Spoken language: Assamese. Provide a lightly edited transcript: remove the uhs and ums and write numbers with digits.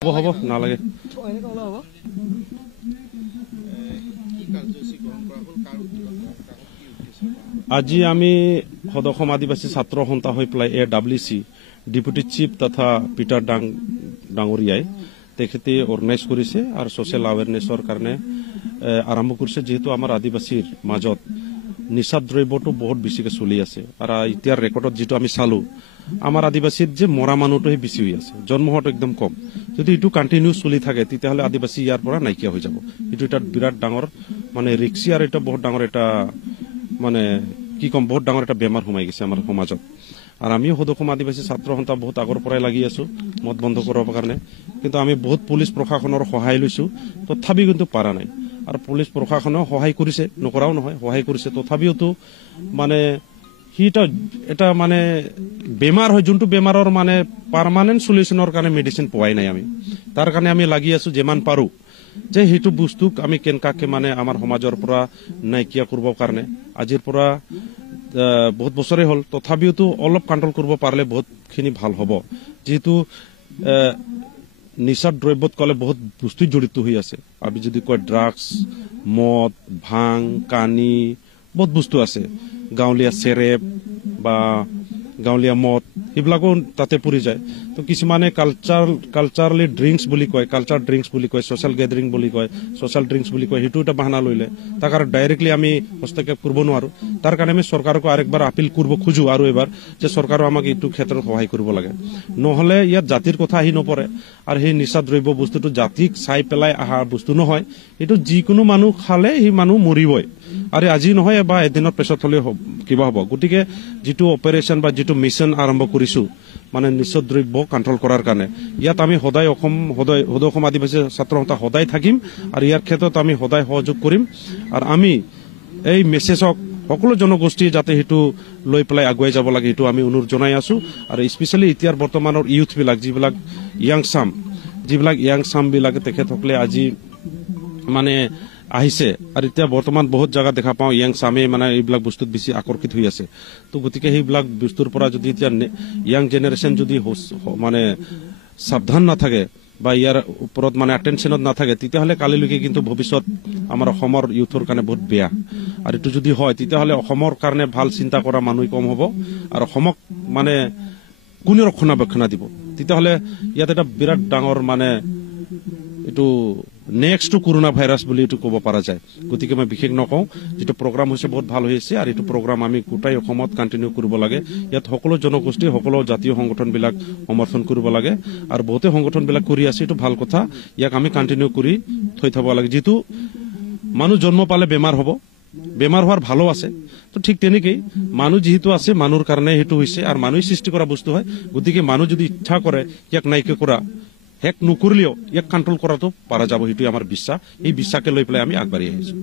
হ'ব নালাগে। আজি আমি সদস্য আদিবাসী ছাত্ৰ সন্থা হৈ পেলাই AWC ডেপুটি চিফ তথা পিটাৰ ডাঙৰীয়াই তেখেতে অৰ্গেনাইজ কৰিছে আৰু ছ'চিয়েল আৱেৰনেছৰ কাৰণে আৰম্ভ কৰিছে, যিহেতু আমাৰ আদিবাসীৰ মাজত নিচা দ্ৰব্যটো বহুত বেছিকৈ চলি আছে। আৰু এতিয়াৰ ৰেকৰ্ডত যিটো আমি চালো, আমাৰ আদিবাসীৰ যে মৰা মানুহটোহে বেছি হৈ আছে, জন্ম হোৱাটো একদম কম। যদি এইটো কণ্টিনিউ চলি থাকে তেতিয়াহ'লে আদিবাসী ইয়াৰ পৰা নাইকিয়া হৈ যাব। এইটো এটা বিৰাট ডাঙৰ মানে ৰিক্সি আৰু এটা বহুত ডাঙৰ এটা মানে কি ক'ম, বহুত ডাঙৰ এটা বেমাৰ সোমাই গৈছে আমাৰ সমাজত। আৰু আমিও সদস্য আদিবাসী ছাত্ৰ সন্থা বহুত আগৰ পৰাই লাগি আছো মদ বন্ধ কৰাৰ কাৰণে, কিন্তু আমি বহুত পুলিচ প্ৰশাসনৰ সহায় লৈছো, তথাপি কিন্তু পাৰা নাই। আৰু পুলিচ প্ৰশাসনেও সহায় কৰিছে, নকৰাও নহয়, সহায় কৰিছে, তথাপিওতো মানে সি এটা মানে বেমাৰ হয়, যোনটো বেমাৰৰ মানে পাৰ্মানেণ্ট চলিউশ্যনৰ কাৰণে মেডিচিন পোৱাই নাই। আমি তাৰ কাৰণে আমি লাগি আছো যিমান পাৰো, যে সেইটো বস্তুক আমি কেনেকাকে মানে আমাৰ সমাজৰ পৰা নাইকিয়া কৰিবৰ কাৰণে। আজিৰ পৰা বহুত বছৰে হ'ল, তথাপিওতো অলপ কণ্ট্ৰল কৰিব পাৰিলে বহুতখিনি ভাল হ'ব। যিহেতু নিচাৰ দ্ৰব্যত ক'লে বহুত বস্তু জড়িত হৈ আছে। আমি যদি কয় ড্ৰাগছ, মদ, ভাং, কানি, বহুত বস্তু আছে, গাঁৱলীয়া চেৰেপ বা গাঁৱলীয়া মদ, সেইবিলাকো তাতে পৰি যায়। তো কিছুমানে কালচাৰেলি ড্ৰিংকছ বুলি কয়, কালচাৰ ড্ৰিংকছ বুলি কয়, ছ'চিয়েল গেডাৰিং বুলি কয়, ছ'চিয়েল ড্ৰিংকছ বুলি কয়, সেইটো এটা বাহানা লৈলে তাক আৰু ডাইৰেক্টলি আমি হস্তক্ষেপ কৰিব নোৱাৰোঁ। তাৰ কাৰণে আমি চৰকাৰকো আৰেকবাৰ আপিল কৰিব খোজো আৰু এবাৰ, যে চৰকাৰো আমাক এইটো ক্ষেত্ৰত সহায় কৰিব লাগে। নহ'লে ইয়াত জাতিৰ কথা আহি নপৰে। আৰু সেই নিচা দ্ৰব্য বস্তুটো জাতিক চাই পেলাই অহা বস্তু নহয়, এইটো যিকোনো মানুহ খালে সেই মানুহ মৰিবই, আৰু আজি নহয় বা এদিনৰ পিছত হ'লে কিবা হ'ব। গতিকে যিটো অপাৰেশ্যন বা যিটো মিছন আৰম্ভ কৰিছো মানে নিচা দ্ৰব্য কণ্ট্ৰল কৰাৰ কাৰণে, ইয়াত আমি সদায় অসম আদিবাসী ছাত্ৰ সন্থা সদায় থাকিম, আৰু ইয়াৰ ক্ষেত্ৰত আমি সদায় সহযোগ কৰিম। আৰু আমি এই মেছেজক সকলো জনগোষ্ঠীয়ে যাতে সেইটো লৈ পেলাই আগুৱাই যাব লাগে, সেইটো আমি অনুৰোধ জনাই আছো। আৰু স্পেচিয়েলি এতিয়াৰ বৰ্তমানৰ ইউথবিলাক, যিবিলাক য়াং চামবিলাকে তেখেতসকলে আজি মানে আহিছে, আৰু এতিয়া বৰ্তমান বহুত জায়গা দেখা পাওঁ য়াং চামে মানে এইবিলাক বস্তুত বেছি আকৰ্ষিত হৈ আছে। তো গতিকে সেইবিলাক বস্তুৰ পৰা যদি এতিয়া য়াং জেনেৰেশ্যন যদি মানে সাৱধান নাথাকে বা ইয়াৰ ওপৰত মানে এটেনশ্যনত নাথাকে, তেতিয়াহ'লে কালিলৈকে কিন্তু ভৱিষ্যত আমাৰ অসমৰ ইউথৰ কাৰণে বহুত বেয়া। আৰু এইটো যদি হয় তেতিয়াহ'লে অসমৰ কাৰণে ভাল চিন্তা কৰা মানুহ কম হ'ব, আৰু অসমক মানে কোনে ৰক্ষণাবেক্ষণা দিব। তেতিয়াহ'লে ইয়াত এটা বিৰাট ডাঙৰ মানে এইটো নেক্সট কৰোণা ভাইৰাছ বুলি এইটো ক'ব পৰা যায়। গতিকে মই বিশেষ নকওঁ, যিটো প্ৰগ্ৰাম হৈছে বহুত ভাল হৈছে, আৰু এইটো প্ৰগ্ৰাম আমি গোটাই অসমত কণ্টিনিউ কৰিব লাগে। ইয়াত সকলো জনগোষ্ঠী, সকলো জাতীয় সংগঠনবিলাক সমৰ্থন কৰিব লাগে, আৰু বহুতে সংগঠনবিলাক কৰি আছে, এইটো ভাল কথা। ইয়াক আমি কণ্টিনিউ কৰি থৈ থব লাগে। যিটো মানুহ জন্ম পালে বেমাৰ হ'ব, বেমাৰ হোৱাৰ ভালো আছে, তো ঠিক তেনেকেই মানুহ যিহেতু আছে, মানুহৰ কাৰণে সেইটো হৈছে, আৰু মানুহে সৃষ্টি কৰা বস্তু হয়। গতিকে মানুহ যদি ইচ্ছা কৰে ইয়াক নাইকিয়া কৰা, শেষ নকৰিলেও ইয়াক কণ্ট্ৰল কৰাটো পৰা যাব, সেইটোৱে আমাৰ বিশ্বাস। এই বিশ্বাসকে লৈ পেলাই আমি আগবাঢ়ি আহিছো।